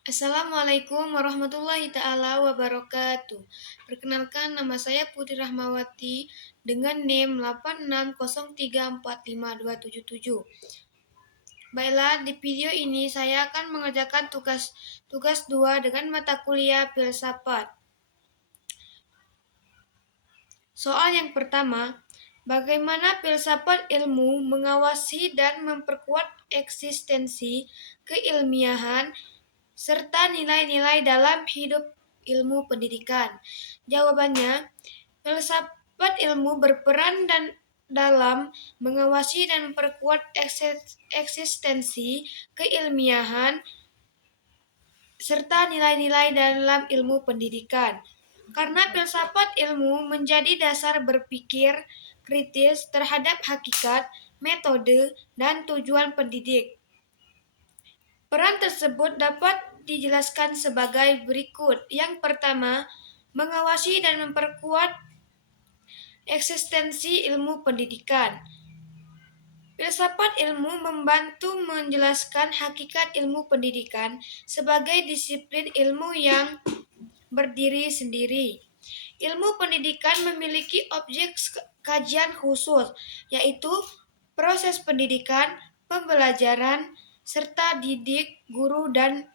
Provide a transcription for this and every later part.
Assalamualaikum warahmatullahi ta'ala wabarakatuh. Perkenalkan, nama saya Putri Rahmawati dengan NIM 86034527. Baiklah, di video ini saya akan mengerjakan tugas 2 dengan mata kuliah filsafat. Soal yang pertama, bagaimana filsafat ilmu mengawasi dan memperkuat eksistensi keilmiahan serta nilai-nilai dalam hidup ilmu pendidikan? Jawabannya, filsafat ilmu berperan dalam mengawasi dan memperkuat eksistensi keilmiahan serta nilai-nilai dalam ilmu pendidikan. Karena filsafat ilmu menjadi dasar berpikir kritis terhadap hakikat, metode, dan tujuan pendidik. Peran tersebut dapat dijelaskan sebagai berikut. Yang pertama, mengawasi dan memperkuat eksistensi ilmu pendidikan. Filsafat ilmu membantu menjelaskan hakikat ilmu pendidikan sebagai disiplin ilmu yang berdiri sendiri. Ilmu pendidikan memiliki objek kajian khusus, yaitu proses pendidikan, pembelajaran, serta didik, guru, dan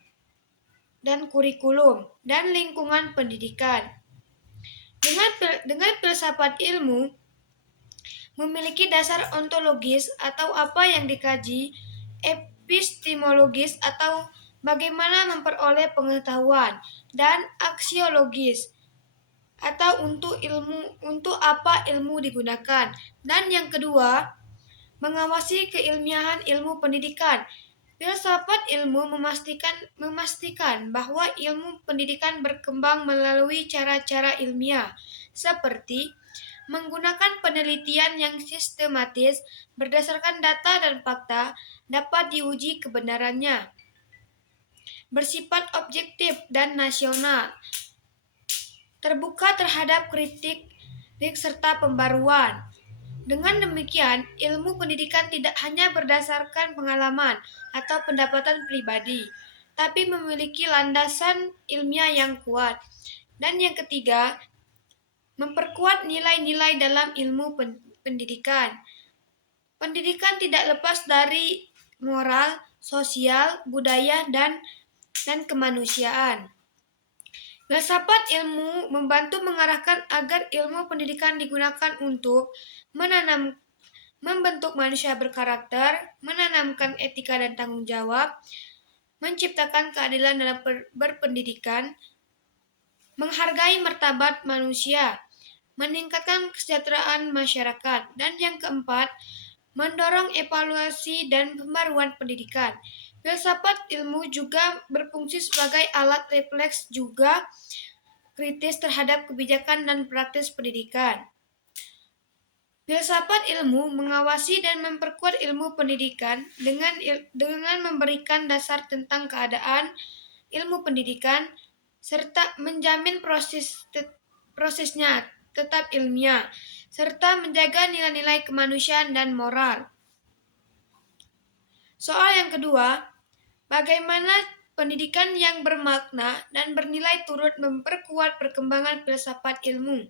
kurikulum, dan lingkungan pendidikan. Dengan filsafat ilmu memiliki dasar ontologis atau apa yang dikaji, epistemologis atau bagaimana memperoleh pengetahuan, dan aksiologis atau untuk apa ilmu digunakan. Dan yang kedua, mengawasi keilmiahan ilmu pendidikan. Filsafat ilmu memastikan bahwa ilmu pendidikan berkembang melalui cara-cara ilmiah, seperti menggunakan penelitian yang sistematis berdasarkan data dan fakta dapat diuji kebenarannya, bersifat objektif dan nasional, terbuka terhadap kritik serta pembaruan. Dengan demikian, ilmu pendidikan tidak hanya berdasarkan pengalaman atau pendapatan pribadi, tapi memiliki landasan ilmiah yang kuat. Dan yang ketiga, memperkuat nilai-nilai dalam ilmu pendidikan. Pendidikan tidak lepas dari moral, sosial, budaya, dan kemanusiaan. Filsafat ilmu membantu mengarahkan agar ilmu pendidikan digunakan untuk membentuk manusia berkarakter, menanamkan etika dan tanggung jawab, menciptakan keadilan dalam berpendidikan, menghargai martabat manusia, meningkatkan kesejahteraan masyarakat, dan yang keempat, mendorong evaluasi dan pembaruan pendidikan. Filsafat ilmu juga berfungsi sebagai alat refleks juga kritis terhadap kebijakan dan praktis pendidikan. Filsafat ilmu mengawasi dan memperkuat ilmu pendidikan dengan memberikan dasar tentang keadaan ilmu pendidikan serta menjamin prosesnya tetap ilmiah serta menjaga nilai-nilai kemanusiaan dan moral. Soal yang kedua, bagaimana pendidikan yang bermakna dan bernilai turut memperkuat perkembangan filsafat ilmu?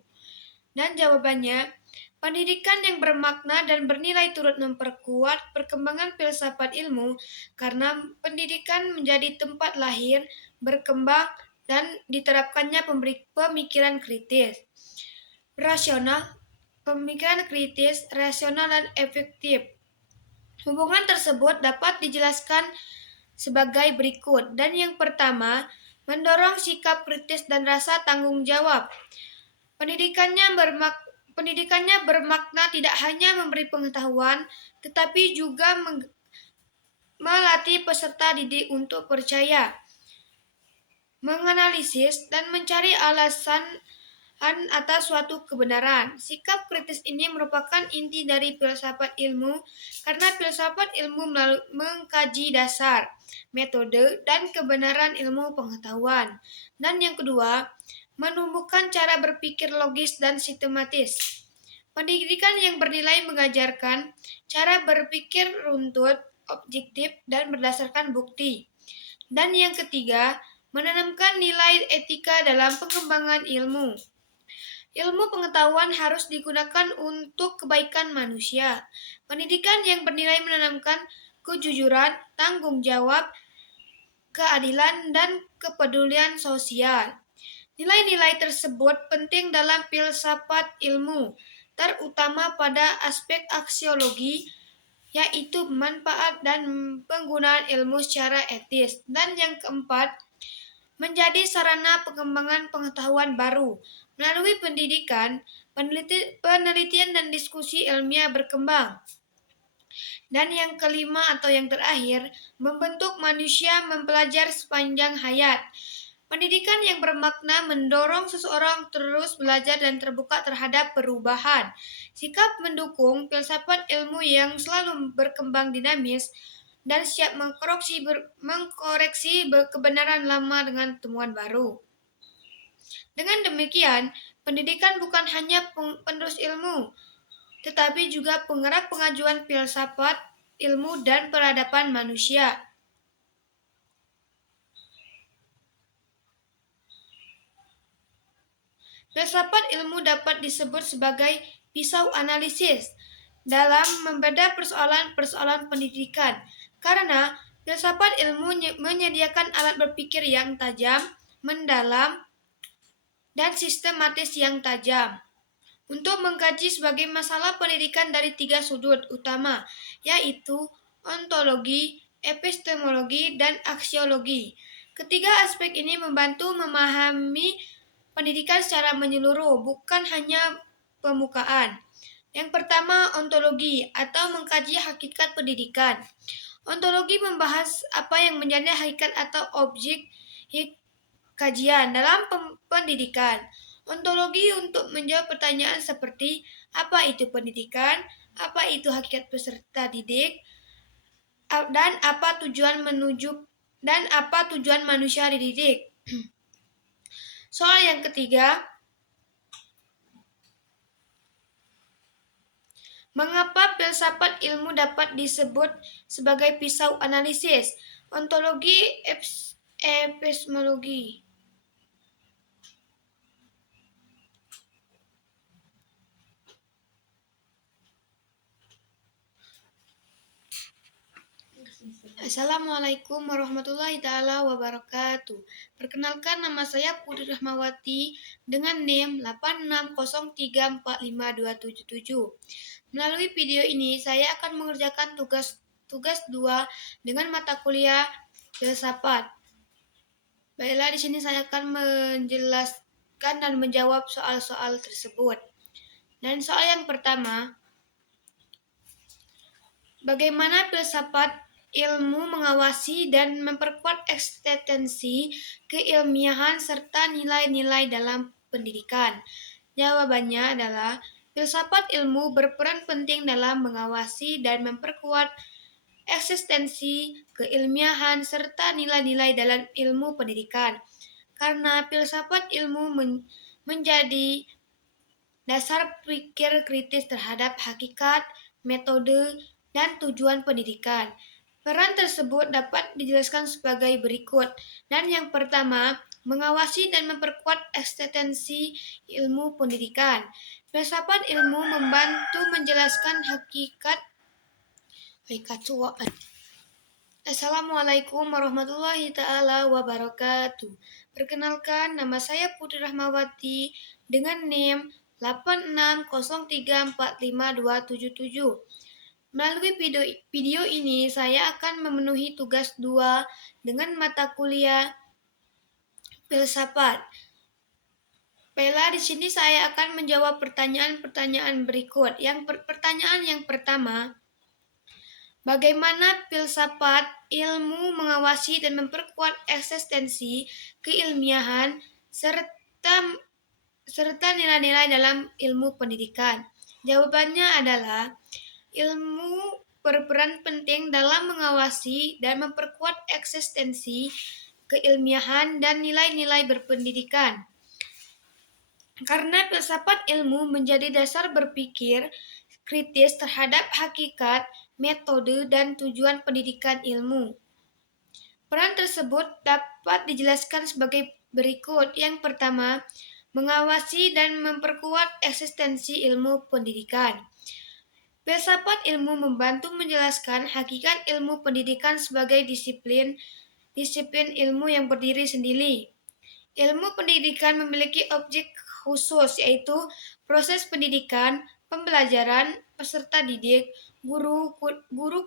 Dan jawabannya, pendidikan yang bermakna dan bernilai turut memperkuat perkembangan filsafat ilmu karena pendidikan menjadi tempat lahir, berkembang, dan diterapkannya pemikiran kritis, rasional, dan efektif. Hubungan tersebut dapat dijelaskan sebagai berikut. Dan yang pertama, mendorong sikap kritis dan rasa tanggung jawab. Pendidikannya bermakna tidak hanya memberi pengetahuan, tetapi juga melatih peserta didik untuk percaya, menganalisis, dan mencari alasan atas suatu kebenaran. Sikap kritis ini merupakan inti dari filsafat ilmu karena filsafat ilmu mengkaji dasar, metode, dan kebenaran ilmu pengetahuan. Dan yang kedua, menumbuhkan cara berpikir logis dan sistematis. Pendidikan yang bernilai mengajarkan cara berpikir runtut, objektif, dan berdasarkan bukti. Dan yang ketiga, menanamkan nilai etika dalam pengembangan ilmu. Ilmu pengetahuan harus digunakan untuk kebaikan manusia. Pendidikan yang bernilai menanamkan kejujuran, tanggung jawab, keadilan, dan kepedulian sosial. Nilai-nilai tersebut penting dalam filsafat ilmu, terutama pada aspek aksiologi, yaitu manfaat dan penggunaan ilmu secara etis. Dan yang keempat, menjadi sarana pengembangan pengetahuan baru. Melalui pendidikan, penelitian dan diskusi ilmiah berkembang. Dan yang kelima atau yang terakhir, membentuk manusia mempelajari sepanjang hayat. Pendidikan yang bermakna mendorong seseorang terus belajar dan terbuka terhadap perubahan. Sikap mendukung filsafat ilmu yang selalu berkembang dinamis dan siap mengkoreksi kebenaran lama dengan temuan baru. Dengan demikian, pendidikan bukan hanya penerus ilmu, tetapi juga penggerak pengajuan filsafat, ilmu, dan peradaban manusia. Filsafat ilmu dapat disebut sebagai pisau analisis dalam membeda persoalan-persoalan pendidikan, karena filsafat ilmu menyediakan alat berpikir yang tajam, mendalam, dan sistematis yang tajam untuk mengkaji sebagai masalah pendidikan dari tiga sudut utama, yaitu ontologi, epistemologi, dan aksiologi. Ketiga aspek ini membantu memahami pendidikan secara menyeluruh, bukan hanya pemukaan. Yang pertama, ontologi atau mengkaji hakikat pendidikan. Ontologi membahas apa yang menjadi hakikat atau objek kajian dalam pendidikan. Ontologi untuk menjawab pertanyaan seperti apa itu pendidikan, apa itu hakikat peserta didik, dan apa tujuan manusia dididik. Soal yang ketiga, mengapa filsafat ilmu dapat disebut sebagai pisau analisis? Ontologi, epistemologi. Assalamualaikum warahmatullahi taala wabarakatuh. Perkenalkan, nama saya Putri Rahmawati dengan NIM 86034527. Melalui video ini saya akan mengerjakan tugas 2 dengan mata kuliah filsafat. Baiklah, di sini saya akan menjelaskan dan menjawab soal-soal tersebut. Dan soal yang pertama, bagaimana filsafat ilmu mengawasi dan memperkuat eksistensi keilmiahan serta nilai-nilai dalam pendidikan? Jawabannya adalah filsafat ilmu berperan penting dalam mengawasi dan memperkuat eksistensi keilmiahan serta nilai-nilai dalam ilmu pendidikan. Karena filsafat ilmu menjadi dasar pikir kritis terhadap hakikat, metode, dan tujuan pendidikan. Peran tersebut dapat dijelaskan sebagai berikut. Dan yang pertama, mengawasi dan memperkuat eksistensi ilmu pendidikan. Filsafat ilmu membantu menjelaskan hakikat. Assalamualaikum warahmatullahi taala wabarakatuh. Perkenalkan, nama saya Putri Rahmawati dengan NIM 86034527. Melalui video ini, saya akan memenuhi tugas 2 dengan mata kuliah filsafat. Baiklah, di sini saya akan menjawab pertanyaan-pertanyaan berikut. Pertanyaan yang pertama, bagaimana filsafat ilmu mengawasi dan memperkuat eksistensi keilmiahan serta nilai-nilai dalam ilmu pendidikan? Jawabannya adalah ilmu berperan penting dalam mengawasi dan memperkuat eksistensi keilmiahan dan nilai-nilai berpendidikan. Karena filsafat ilmu menjadi dasar berpikir kritis terhadap hakikat, metode, dan tujuan pendidikan ilmu. Peran tersebut dapat dijelaskan sebagai berikut. Yang pertama, mengawasi dan memperkuat eksistensi ilmu pendidikan. Filsafat ilmu membantu menjelaskan hakikat ilmu pendidikan sebagai disiplin ilmu yang berdiri sendiri. Ilmu pendidikan memiliki objek khusus, yaitu proses pendidikan, pembelajaran, peserta didik, guru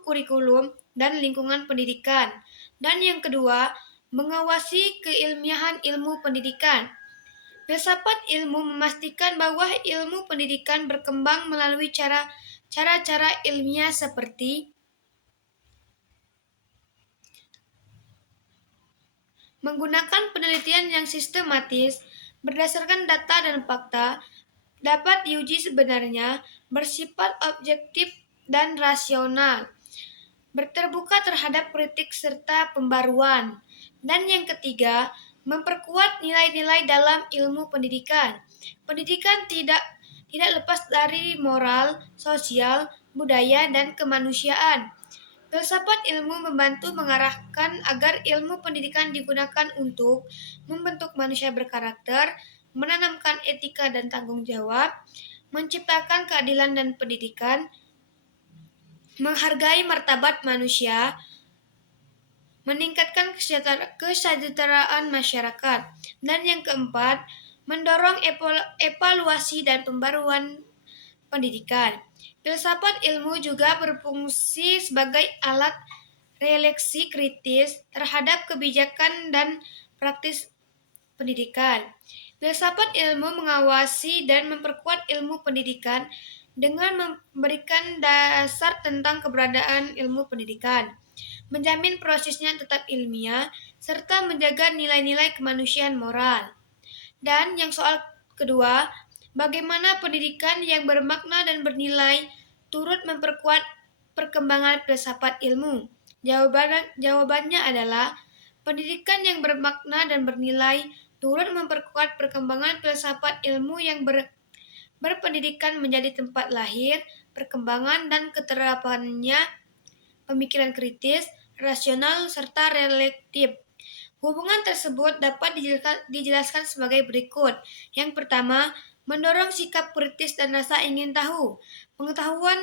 kurikulum, dan lingkungan pendidikan. Dan yang kedua, mengawasi keilmiahan ilmu pendidikan. Filsafat ilmu memastikan bahwa ilmu pendidikan berkembang melalui cara-cara ilmiah seperti menggunakan penelitian yang sistematis, berdasarkan data dan fakta, dapat diuji sebenarnya, bersifat objektif dan rasional, berterbuka terhadap kritik serta pembaruan. Dan yang ketiga, memperkuat nilai-nilai dalam ilmu pendidikan. Pendidikan tidak lepas dari moral, sosial, budaya, dan kemanusiaan. Filsafat ilmu membantu mengarahkan agar ilmu pendidikan digunakan untuk membentuk manusia berkarakter, menanamkan etika dan tanggung jawab, menciptakan keadilan dan pendidikan, menghargai martabat manusia, meningkatkan kesejahteraan masyarakat. Dan yang keempat, mendorong evaluasi dan pembaruan pendidikan. Filsafat ilmu juga berfungsi sebagai alat refleksi kritis terhadap kebijakan dan praktis pendidikan. Filsafat ilmu mengawasi dan memperkuat ilmu pendidikan dengan memberikan dasar tentang keberadaan ilmu pendidikan, menjamin prosesnya tetap ilmiah, serta menjaga nilai-nilai kemanusiaan moral. Dan yang soal kedua, bagaimana pendidikan yang bermakna dan bernilai turut memperkuat perkembangan filsafat ilmu? Jawabannya adalah pendidikan yang bermakna dan bernilai turut memperkuat perkembangan filsafat ilmu yang berpendidikan menjadi tempat lahir, perkembangan dan keterapannya pemikiran kritis, rasional, serta reflektif. Hubungan tersebut dapat dijelaskan sebagai berikut. Yang pertama, mendorong sikap kritis dan rasa ingin tahu. Pengetahuan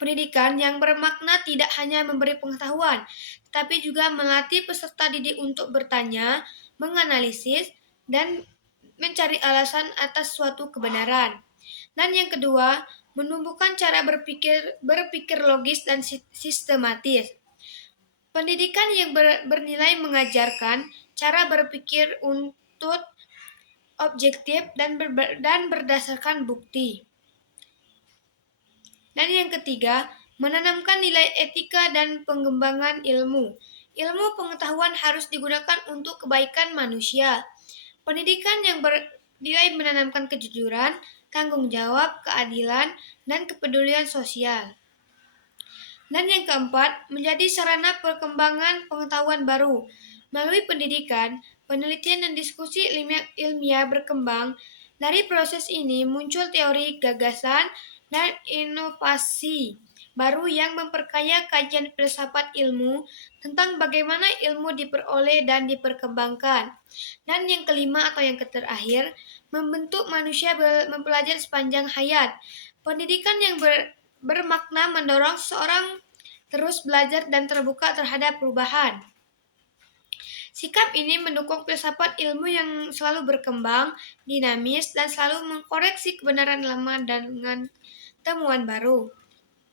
pendidikan yang bermakna tidak hanya memberi pengetahuan, tetapi juga melatih peserta didik untuk bertanya, menganalisis, dan mencari alasan atas suatu kebenaran. Dan yang kedua, menumbuhkan cara berpikir logis dan sistematis. Pendidikan yang bernilai mengajarkan cara berpikir untuk objektif dan berdasarkan bukti. Dan yang ketiga, menanamkan nilai etika dan pengembangan ilmu. Ilmu pengetahuan harus digunakan untuk kebaikan manusia. Pendidikan yang bernilai menanamkan kejujuran, tanggung jawab, keadilan, dan kepedulian sosial. Dan yang keempat, menjadi sarana perkembangan pengetahuan baru. Melalui pendidikan, penelitian dan diskusi ilmiah berkembang. Dari proses ini muncul teori, gagasan, dan inovasi baru yang memperkaya kajian filsafat ilmu tentang bagaimana ilmu diperoleh dan diperkembangkan. Dan yang kelima atau yang terakhir, membentuk manusia mempelajari sepanjang hayat. Pendidikan yang bermakna mendorong seorang terus belajar dan terbuka terhadap perubahan. Sikap ini mendukung filsafat ilmu yang selalu berkembang, dinamis, dan selalu mengkoreksi kebenaran lama dengan temuan baru.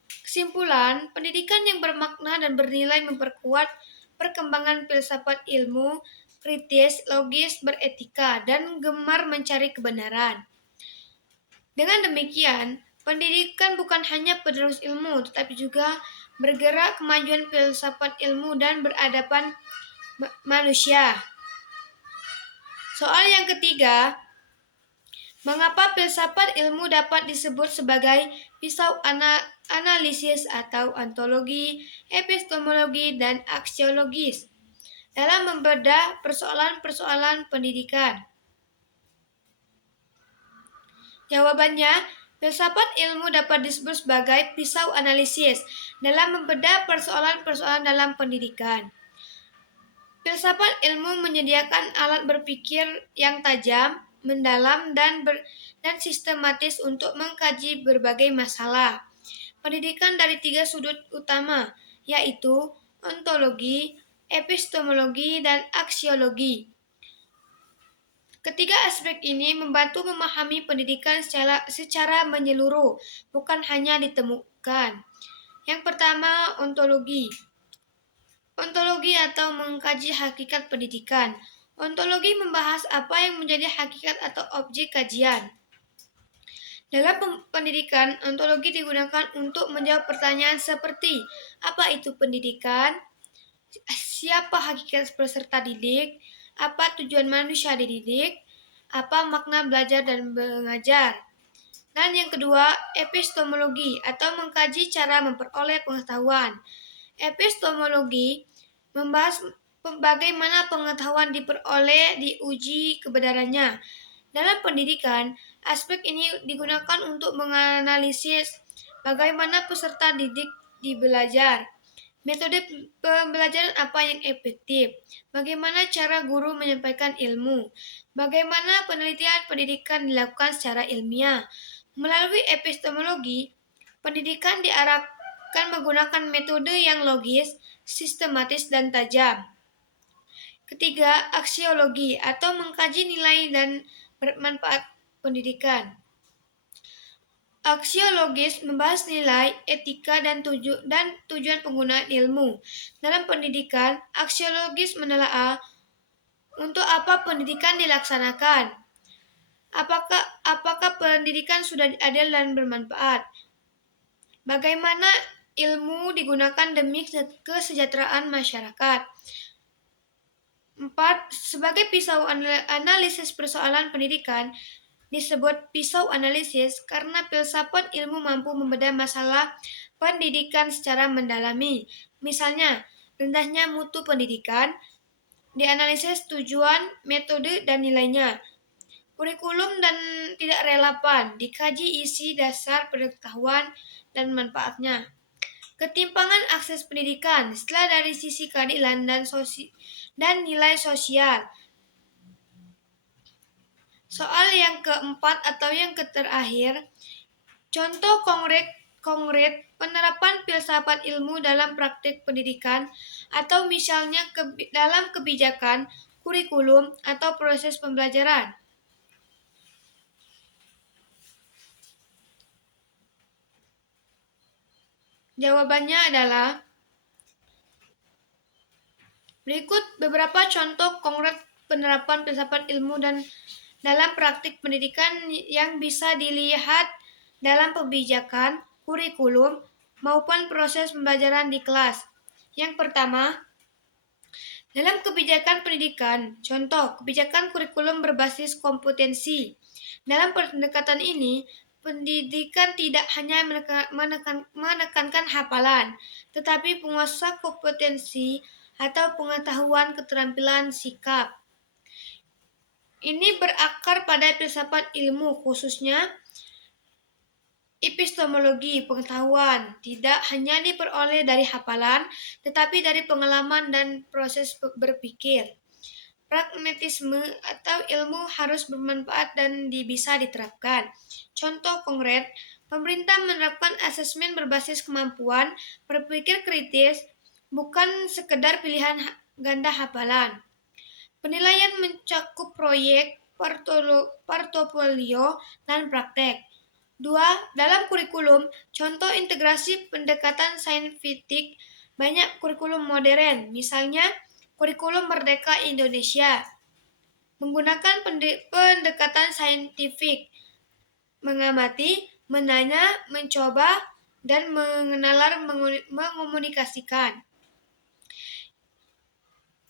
Kesimpulan, pendidikan yang bermakna dan bernilai memperkuat perkembangan filsafat ilmu, kritis, logis, beretika, dan gemar mencari kebenaran. Dengan demikian, pendidikan bukan hanya penerus ilmu, tetapi juga bergerak kemajuan filsafat ilmu dan peradaban manusia. Soal yang ketiga, mengapa filsafat ilmu dapat disebut sebagai pisau analisis atau ontologi, epistemologi, dan aksiologis dalam membedah persoalan-persoalan pendidikan? Jawabannya, filsafat ilmu dapat disebut sebagai pisau analisis dalam membedah persoalan-persoalan dalam pendidikan. Filsafat ilmu menyediakan alat berpikir yang tajam, mendalam, dan sistematis untuk mengkaji berbagai masalah. Pendidikan dari 3 sudut utama, yaitu ontologi, epistemologi, dan aksiologi. Ketiga aspek ini membantu memahami pendidikan secara menyeluruh, bukan hanya ditemukan. Yang pertama, ontologi. Ontologi atau mengkaji hakikat pendidikan. Ontologi membahas apa yang menjadi hakikat atau objek kajian. Dalam pendidikan, ontologi digunakan untuk menjawab pertanyaan seperti apa itu pendidikan, siapa hakikat peserta didik, apa tujuan manusia dididik, apa makna belajar dan mengajar. Dan yang kedua, epistemologi atau mengkaji cara memperoleh pengetahuan. Epistemologi membahas bagaimana pengetahuan diperoleh, diuji kebenarannya. Dalam pendidikan, aspek ini digunakan untuk menganalisis bagaimana peserta didik belajar, metode pembelajaran apa yang efektif, bagaimana cara guru menyampaikan ilmu, bagaimana penelitian pendidikan dilakukan secara ilmiah. Melalui epistemologi, pendidikan diarahkan menggunakan metode yang logis, sistematis, dan tajam. Ketiga, aksiologi atau mengkaji nilai dan bermanfaat pendidikan. Aksiologis membahas nilai, etika, dan tujuan penggunaan ilmu. Dalam pendidikan, aksiologis menelaah untuk apa pendidikan dilaksanakan. Apakah pendidikan sudah adil dan bermanfaat? Bagaimana ilmu digunakan demi kesejahteraan masyarakat? 4. Sebagai pisau analisis persoalan pendidikan, disebut pisau analisis karena filsafat ilmu mampu membedah masalah pendidikan secara mendalami. Misalnya, rendahnya mutu pendidikan, dianalisis tujuan, metode, dan nilainya. Kurikulum dan tidak relevan, dikaji isi dasar pengetahuan dan manfaatnya. Ketimpangan akses pendidikan, setelah dari sisi keadilan dan nilai sosial. Soal yang keempat atau yang terakhir, contoh konkret penerapan filsafat ilmu dalam praktik pendidikan atau misalnya dalam kebijakan, kurikulum, atau proses pembelajaran. Jawabannya adalah berikut beberapa contoh konkret penerapan filsafat ilmu dan dalam praktik pendidikan yang bisa dilihat dalam kebijakan, kurikulum, maupun proses pembelajaran di kelas. Yang pertama, dalam kebijakan pendidikan, contoh kebijakan kurikulum berbasis kompetensi. Dalam pendekatan ini, pendidikan tidak hanya menekankan hafalan, tetapi penguasaan kompetensi atau pengetahuan keterampilan sikap. Ini berakar pada filsafat ilmu, khususnya epistemologi. Pengetahuan tidak hanya diperoleh dari hafalan, tetapi dari pengalaman dan proses berpikir. Pragmatisme atau ilmu harus bermanfaat dan bisa diterapkan. Contoh konkret, pemerintah menerapkan asesmen berbasis kemampuan berpikir kritis, bukan sekedar pilihan ganda hafalan. Penilaian mencakup proyek, portofolio, dan praktek. 2. Dalam kurikulum, contoh integrasi pendekatan saintifik banyak kurikulum modern, misalnya kurikulum Merdeka Indonesia, menggunakan pendekatan saintifik, mengamati, menanya, mencoba, dan mengomunikasikan.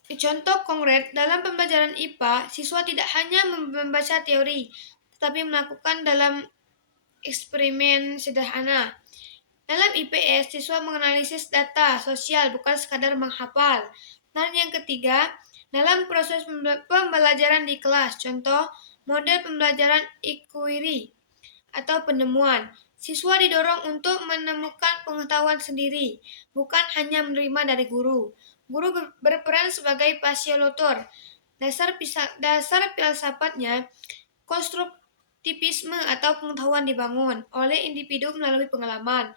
Contoh konkret, dalam pembelajaran IPA, siswa tidak hanya membaca teori, tetapi melakukan dalam eksperimen sederhana. Dalam IPS, siswa menganalisis data sosial, bukan sekadar menghafal. Dan yang ketiga, dalam proses pembelajaran di kelas, contoh model pembelajaran inquiry atau penemuan. Siswa didorong untuk menemukan pengetahuan sendiri, bukan hanya menerima dari guru. Guru berperan sebagai fasilitator. Dasar filsafatnya, konstruktivisme atau pengetahuan dibangun oleh individu melalui pengalaman.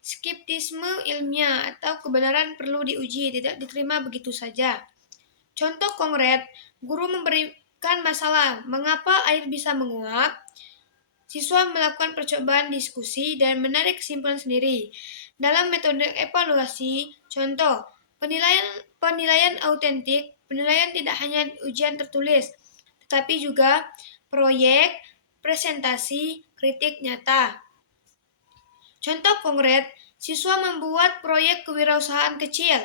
Skeptisme ilmiah atau kebenaran perlu diuji, tidak diterima begitu saja. Contoh konkret, guru memberikan masalah, mengapa air bisa menguap? Siswa melakukan percobaan diskusi dan menarik kesimpulan sendiri. Dalam metode evaluasi, contoh, penilaian autentik, penilaian tidak hanya ujian tertulis, tetapi juga proyek, presentasi, kritik nyata. Contoh konkret, siswa membuat proyek kewirausahaan kecil.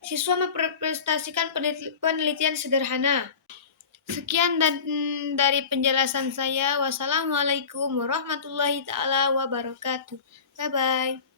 Siswa mempresentasikan penelitian sederhana. Sekian dari penjelasan saya. Wassalamualaikum warahmatullahi taala wabarakatuh. Bye bye.